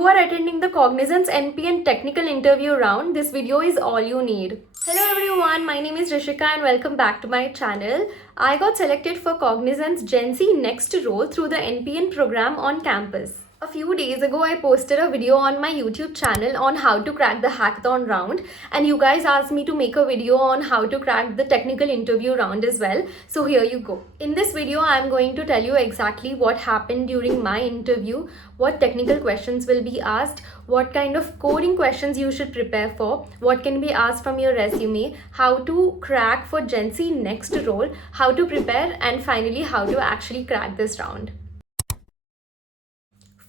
you are attending the Cognizant NPN Technical interview round, this video is all you need. Hello everyone, my name is Rishika and welcome back to my channel. I got selected for Cognizant's GenC Next role through the NPN program on campus. A few days ago, I posted a video on my YouTube channel on how to crack the hackathon round, and you guys asked me to make a video on how to crack the technical interview round as well. So here you go. In this video, I'm going to tell you exactly what happened during my interview, what technical questions will be asked, what kind of coding questions you should prepare for, what can be asked from your resume, how to crack for GenC Next role, how to prepare, and finally how to actually crack this round.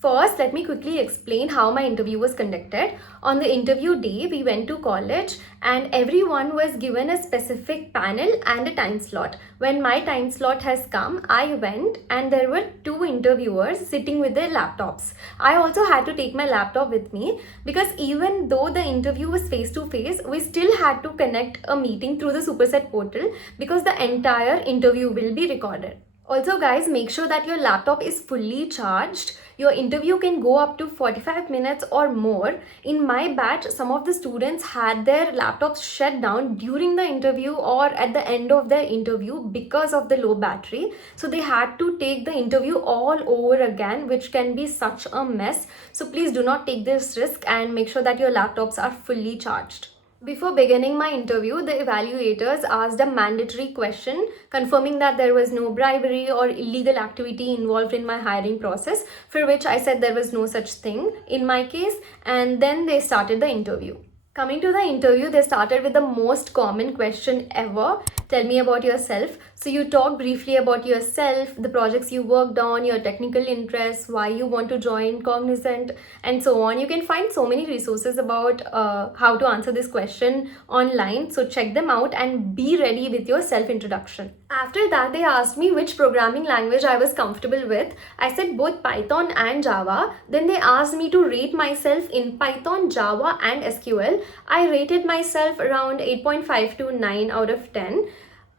First, let me quickly explain how my interview was conducted. On the interview day, we went to college and everyone was given a specific panel and a time slot. When my time slot has come, I went and there were two interviewers sitting with their laptops. I also had to take my laptop with me because even though the interview was face-to-face, we still had to connect a meeting through the Superset portal because the entire interview will be recorded. Also guys, make sure that your laptop is fully charged. Your interview can go up to 45 minutes or more. In my batch, some of the students had their laptops shut down during the interview or at the end of their interview because of the low battery. So they had to take the interview all over again, which can be such a mess. So please do not take this risk and make sure that your laptops are fully charged. Before beginning my interview, the evaluators asked a mandatory question confirming that there was no bribery or illegal activity involved in my hiring process, for which I said there was no such thing in my case, and then they started the interview. Coming to the interview, they started with the most common question ever. Tell me about yourself. So you talk briefly about yourself, the projects you worked on, your technical interests, why you want to join Cognizant, and so on. You can find so many resources about how to answer this question online. So check them out and be ready with your self-introduction. After that, they asked me which programming language I was comfortable with. I said both Python and Java. Then they asked me to rate myself in Python, Java, and SQL. I rated myself around 8.5 to 9 out of 10.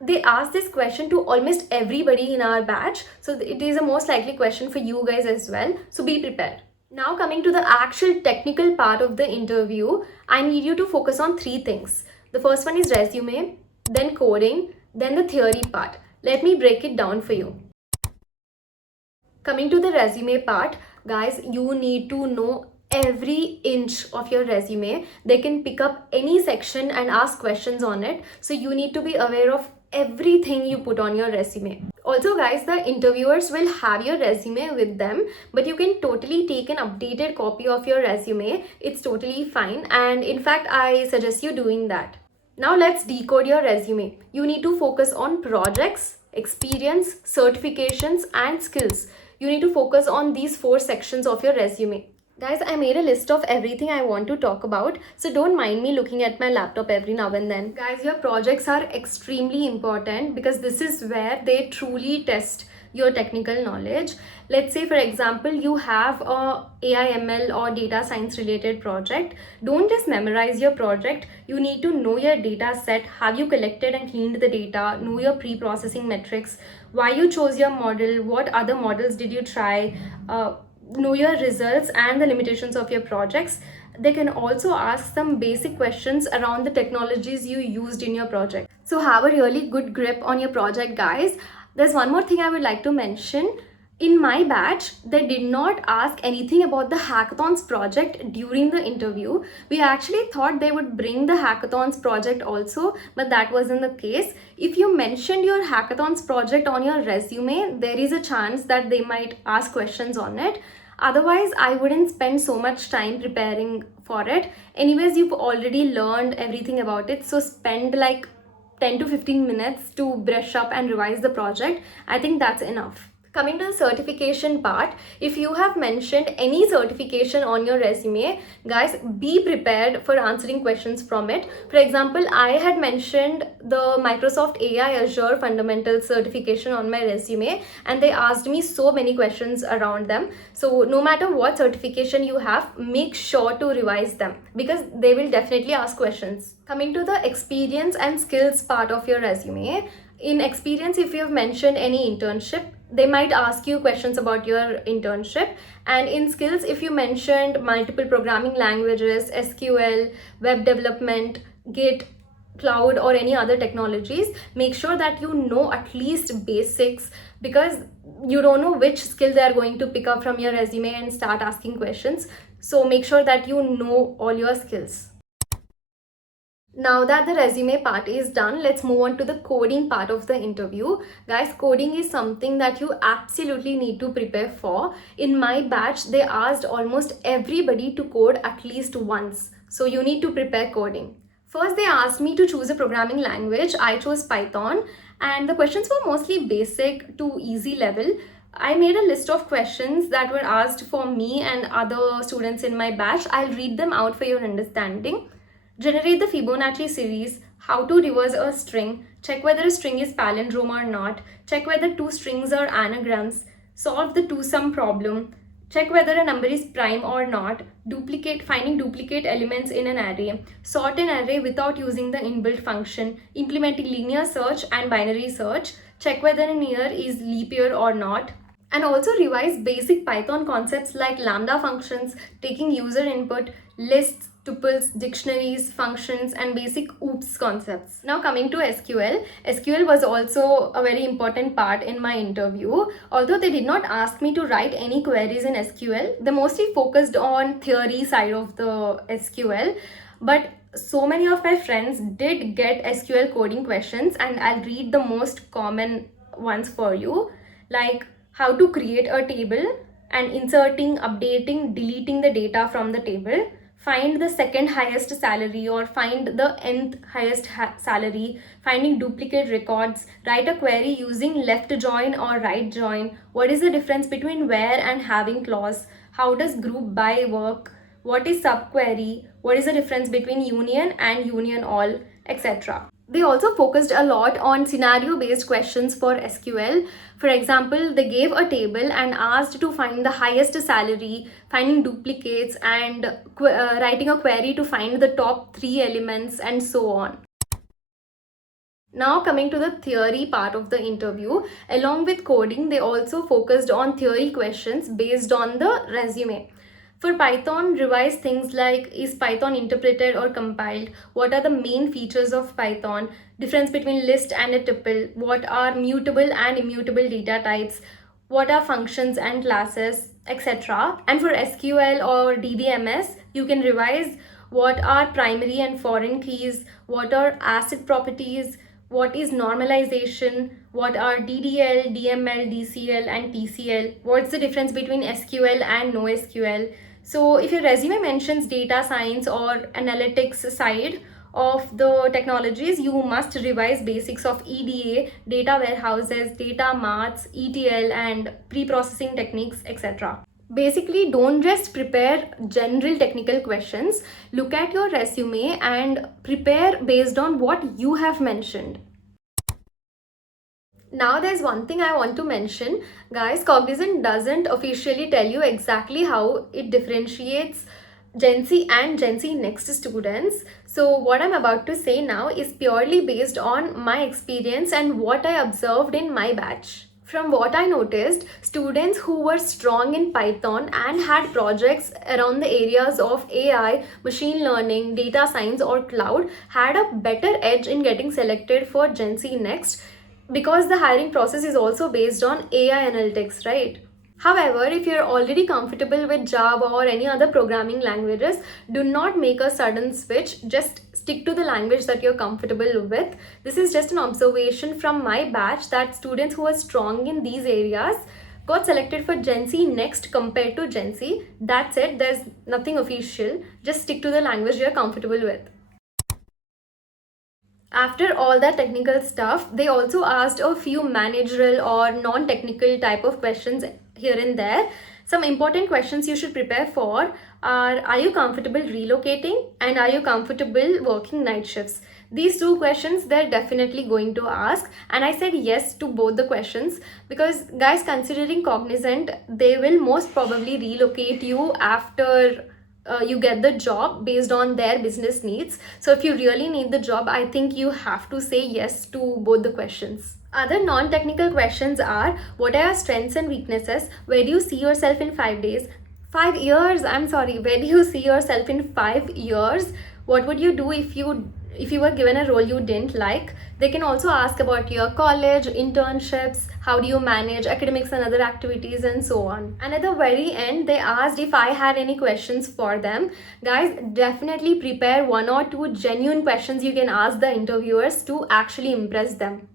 They asked this question to almost everybody in our batch, so it is a most likely question for you guys as well, so be prepared. Now coming to the actual technical part of the interview, I need you to focus on three things. The first one is resume, then coding, then the theory part. Let me break it down for you. Coming to the resume part, guys, you need to know every inch of your resume. They can pick up any section and ask questions on it, so you need to be aware of everything you put on your resume. Also guys, the interviewers will have your resume with them, but you can totally take an updated copy of your resume. It's totally fine, and in fact I suggest you doing that. Now let's decode your resume. You need to focus on projects, experience, certifications, and skills. You need to focus on these four sections of your resume. Guys, I made a list of everything I want to talk about, so don't mind me looking at my laptop every now and then. Guys, your projects are extremely important because this is where they truly test your technical knowledge. Let's say for example, you have a AI/ML or data science related project. Don't just memorize your project. You need to know your data set, have you collected and cleaned the data, know your pre-processing metrics, why you chose your model, what other models did you try, know your results and the limitations of your projects. They can also ask some basic questions around the technologies you used in your project. So have a really good grip on your project, guys. There's one more thing I would like to mention. In my batch, they did not ask anything about the hackathons project during the interview. We actually thought they would bring the hackathons project also, but that wasn't the case. If you mentioned your hackathons project on your resume, there is a chance that they might ask questions on it. Otherwise, I wouldn't spend so much time preparing for it. Anyways, you've already learned everything about it, so spend like 10 to 15 minutes to brush up and revise the project. I think that's enough. Coming to the certification part, if you have mentioned any certification on your resume, guys, be prepared for answering questions from it. For example, I had mentioned the Microsoft AI Azure Fundamentals certification on my resume, and they asked me so many questions around them. So no matter what certification you have, make sure to revise them because they will definitely ask questions. Coming to the experience and skills part of your resume, in experience, if you have mentioned any internship, they might ask you questions about your internship. And in skills, if you mentioned multiple programming languages, SQL, web development, Git, cloud, or any other technologies, make sure that you know at least basics, because you don't know which skill they are going to pick up from your resume and start asking questions. So make sure that you know all your skills. Now that the resume part is done, let's move on to the coding part of the interview. Guys, coding is something that you absolutely need to prepare for. In my batch, they asked almost everybody to code at least once. So you need to prepare coding. First, they asked me to choose a programming language. I chose Python, and the questions were mostly basic to easy level. I made a list of questions that were asked for me and other students in my batch. I'll read them out for your understanding. Generate the Fibonacci series, how to reverse a string, check whether a string is palindrome or not, check whether two strings are anagrams, solve the two-sum problem, check whether a number is prime or not, finding duplicate elements in an array, sort an array without using the inbuilt function, implementing linear search and binary search, check whether an year is leap year or not, and also revise basic Python concepts like lambda functions, taking user input, lists, tuples, dictionaries, functions, and basic OOPS concepts. Now coming to SQL. SQL was also a very important part in my interview. Although they did not ask me to write any queries in SQL, they mostly focused on theory side of the SQL. But so many of my friends did get SQL coding questions, and I'll read the most common ones for you, like how to create a table and inserting, updating, deleting the data from the table, find the second highest salary or find the nth highest salary, finding duplicate records, write a query using left join or right join, what is the difference between where and having clause, how does group by work, what is subquery, what is the difference between union and union all, etc. They also focused a lot on scenario-based questions for SQL. For example, they gave a table and asked to find the highest salary, finding duplicates, and writing a query to find the top 3 elements, and so on. Now coming to the theory part of the interview, along with coding, they also focused on theory questions based on the resume. For Python, revise things like, is Python interpreted or compiled? What are the main features of Python? Difference between list and a tuple? What are mutable and immutable data types? What are functions and classes, etc. And for SQL or DBMS, you can revise what are primary and foreign keys, what are ACID properties, what is normalization, what are DDL, DML, DCL, and TCL, what's the difference between SQL and NoSQL. So if your resume mentions data science or analytics side of the technologies, you must revise basics of EDA, data warehouses, data marts, ETL, and pre-processing techniques, etc. Basically, don't just prepare general technical questions. Look at your resume and prepare based on what you have mentioned. Now there's one thing I want to mention. Guys, Cognizant doesn't officially tell you exactly how it differentiates GenC and GenC Next students. So what I'm about to say now is purely based on my experience and what I observed in my batch. From what I noticed, students who were strong in Python and had projects around the areas of AI, machine learning, data science, or cloud had a better edge in getting selected for GenC Next, because the hiring process is also based on AI analytics, right? However, if you're already comfortable with Java or any other programming languages, do not make a sudden switch. Just stick to the language that you're comfortable with. This is just an observation from my batch that students who are strong in these areas got selected for GenC Next compared to GenC. That's it. There's nothing official. Just stick to the language you're comfortable with. After all that technical stuff, they also asked a few managerial or non-technical type of questions here and there. Some important questions you should prepare for are you comfortable relocating, and are you comfortable working night shifts? These two questions they're definitely going to ask, and I said yes to both the questions because, guys, considering Cognizant, they will most probably relocate you after you get the job based on their business needs. So if you really need the job, I think you have to say yes to both the questions. Other non-technical questions are, what are your strengths and weaknesses? Where do you see yourself in 5 days? 5 years, I'm sorry, where do you see yourself in 5 years? What would you do if you were given a role you didn't like? They can also ask about your college, internships, how do you manage academics and other activities, and so on. And at the very end, they asked if I had any questions for them. Guys, definitely prepare 1 or 2 genuine questions you can ask the interviewers to actually impress them.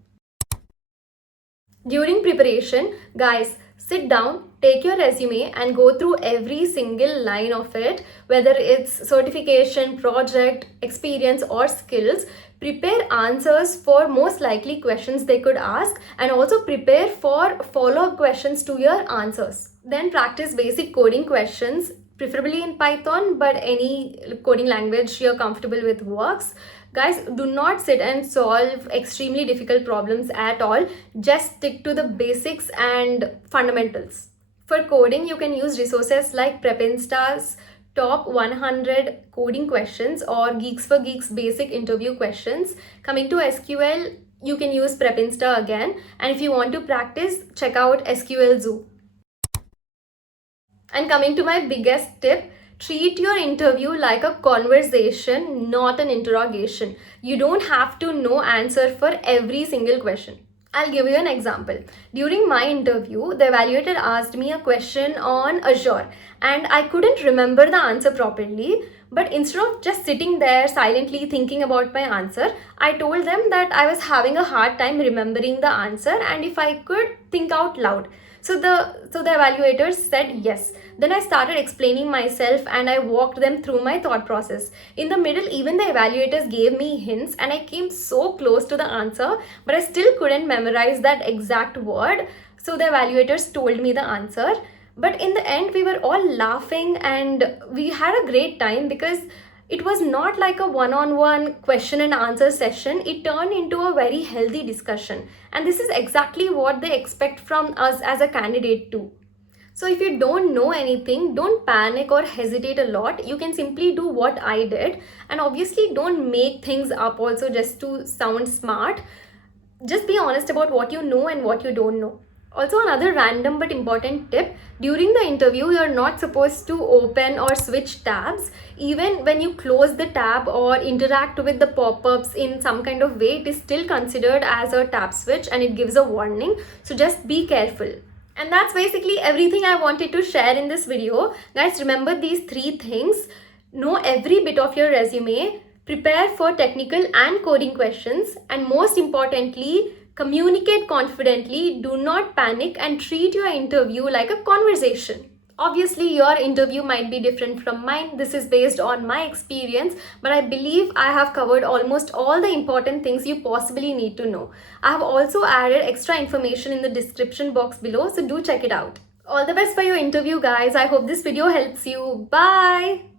During preparation, guys, sit down, take your resume and go through every single line of it, whether it's certification, project, experience or skills. Prepare answers for most likely questions they could ask, and also prepare for follow-up questions to your answers. Then practice basic coding questions, preferably in Python, but any coding language you're comfortable with works. Guys, do not sit and solve extremely difficult problems at all. Just stick to the basics and fundamentals. For coding, you can use resources like PrepInsta's top 100 coding questions or Geeks for Geeks basic interview questions. Coming to SQL, you can use PrepInsta again. And if you want to practice, check out SQL Zoo. And coming to my biggest tip, treat your interview like a conversation, not an interrogation. You don't have to know answer for every single question. I'll give you an example. During my interview, the evaluator asked me a question on Azure and I couldn't remember the answer properly. But instead of just sitting there silently thinking about my answer, I told them that I was having a hard time remembering the answer and if I could think out loud. So the evaluators said yes. Then I started explaining myself and I walked them through my thought process. In the middle, even the evaluators gave me hints and I came so close to the answer, but I still couldn't memorize that exact word. So the evaluators told me the answer. But in the end, we were all laughing and we had a great time because it was not like a one-on-one question and answer session. It turned into a very healthy discussion. And this is exactly what they expect from us as a candidate too. So if you don't know anything, don't panic or hesitate a lot. You can simply do what I did. And obviously don't make things up also just to sound smart. Just be honest about what you know and what you don't know. Also, another random but important tip, during the interview, you're not supposed to open or switch tabs. Even when you close the tab or interact with the pop-ups in some kind of way, it is still considered as a tab switch and it gives a warning. So just be careful. And that's basically everything I wanted to share in this video. Guys, remember these 3 things. Know every bit of your resume. Prepare for technical and coding questions. And most importantly, communicate confidently, do not panic and treat your interview like a conversation. Obviously, your interview might be different from mine. This is based on my experience, but I believe I have covered almost all the important things you possibly need to know. I have also added extra information in the description box below, so do check it out. All the best for your interview, guys. I hope this video helps you. Bye!